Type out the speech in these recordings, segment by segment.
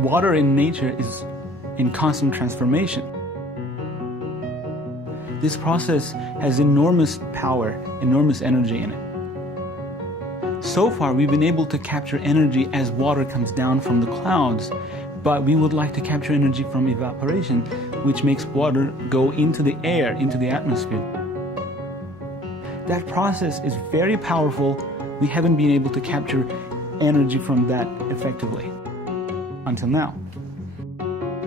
Water in nature is in constant transformation. This process has enormous power, enormous energy in it. So far, we've been able to capture energy as water comes down from the clouds, but we would like to capture energy from evaporation, which makes water go into the air, into the atmosphere. That process is very powerful. We haven't been able to capture energy from that effectively until now.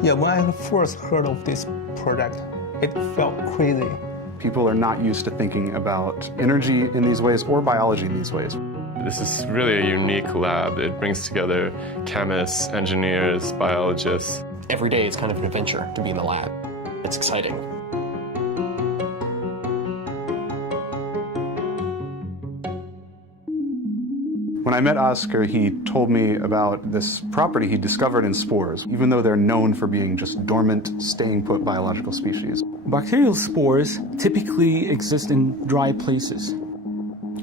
Yeah, when I first heard of this project, it felt crazy. People are not used to thinking about energy in these ways or biology in these ways. This is really a unique lab. It brings together chemists, engineers, biologists. Every day it's kind of an adventure to be in the lab. It's exciting. When I met Oscar, he told me about this property he discovered in spores, even though they're known for being just dormant, staying-put biological species. Bacterial spores typically exist in dry places.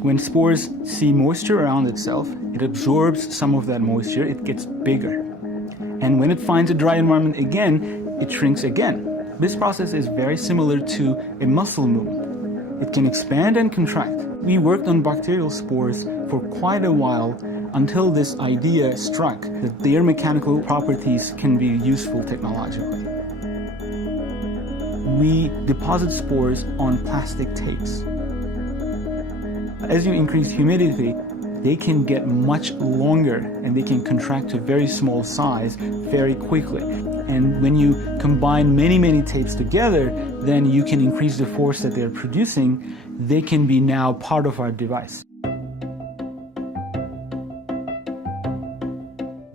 When spores see moisture around itself, it absorbs some of that moisture, it gets bigger. And when it finds a dry environment again, it shrinks again. This process is very similar to a muscle movement. It can expand and contract. We worked on bacterial spores for quite a while until this idea struck that their mechanical properties can be useful technologically. We deposit spores on plastic tapes. As you increase humidity, they can get much longer and they can contract to very small size very quickly. And when you combine many tapes together, then you can increase the force that they're producing. They can be now part of our device.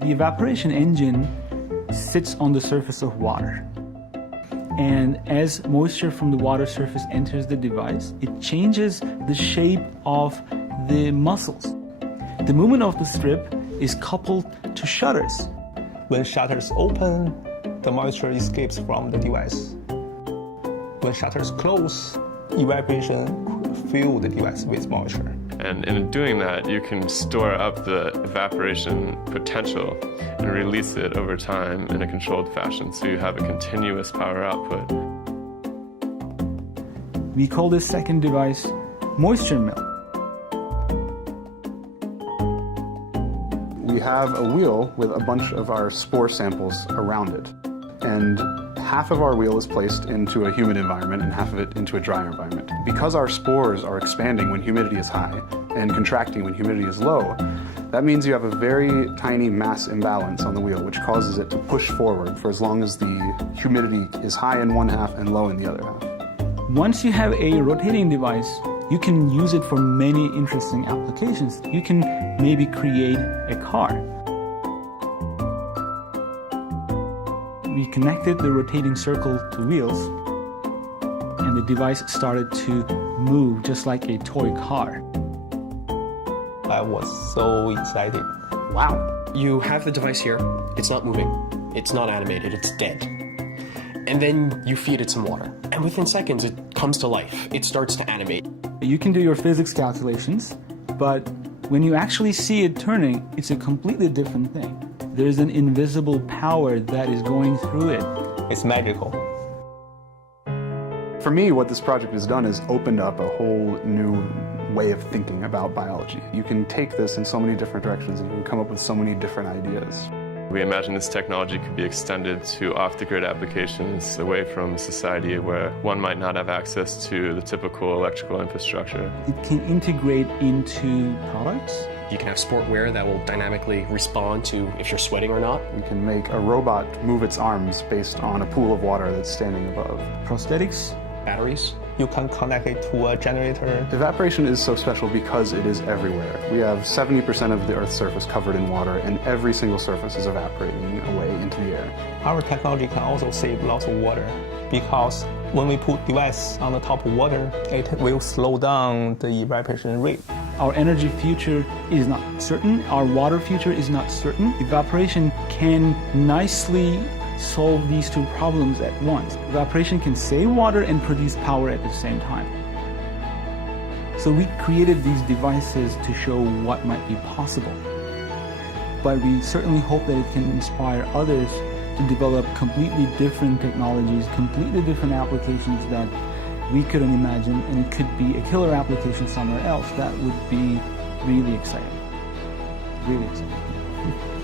The evaporation engine sits on the surface of water. And as moisture from the water surface enters the device, it changes the shape of the muscles. The movement of the strip is coupled to shutters. When shutters open, the moisture escapes from the device. When shutters close, evaporation fills the device with moisture. And in doing that, you can store up the evaporation potential and release it over time in a controlled fashion, so you have a continuous power output. We call this second device moisture mill. We have a wheel with a bunch of our spore samples around it. And half of our wheel is placed into a humid environment and half of it into a drier environment. Because our spores are expanding when humidity is high and contracting when humidity is low, that means you have a very tiny mass imbalance on the wheel, which causes it to push forward for as long as the humidity is high in one half and low in the other half. Once you have a rotating device, you can use it for many interesting applications. You can maybe create a car. We connected the rotating circle to wheels, and the device started to move just like a toy car. I was so excited. Wow. You have the device here, it's not moving, it's not animated, it's dead. And then you feed it some water, and within seconds it comes to life. It starts to animate. You can do your physics calculations, but when you actually see it turning, it's a completely different thing. There's an invisible power that is going through it. It's magical. For me, what this project has done is opened up a whole new way of thinking about biology. You can take this in so many different directions and you can come up with so many different ideas. We imagine this technology could be extended to off-the-grid applications away from society where one might not have access to the typical electrical infrastructure. It can integrate into products. You can have sportwear that will dynamically respond to if you're sweating or not. We can make a robot move its arms based on a pool of water that's standing above. Prosthetics. Batteries. You can connect it to a generator. Evaporation is so special because it is everywhere. We have 70% of the Earth's surface covered in water, and every single surface is evaporating away into the air. Our technology can also save lots of water because when we put device on the top of water, it will slow down the evaporation rate. Our energy future is not certain. Our water future is not certain. Evaporation can nicely solve these two problems at once. Evaporation can save water and produce power at the same time. So we created these devices to show what might be possible. but we certainly hope that it can inspire others to develop completely different technologies, completely different applications that we couldn't imagine, and it could be a killer application somewhere else. That would be really exciting. Really exciting.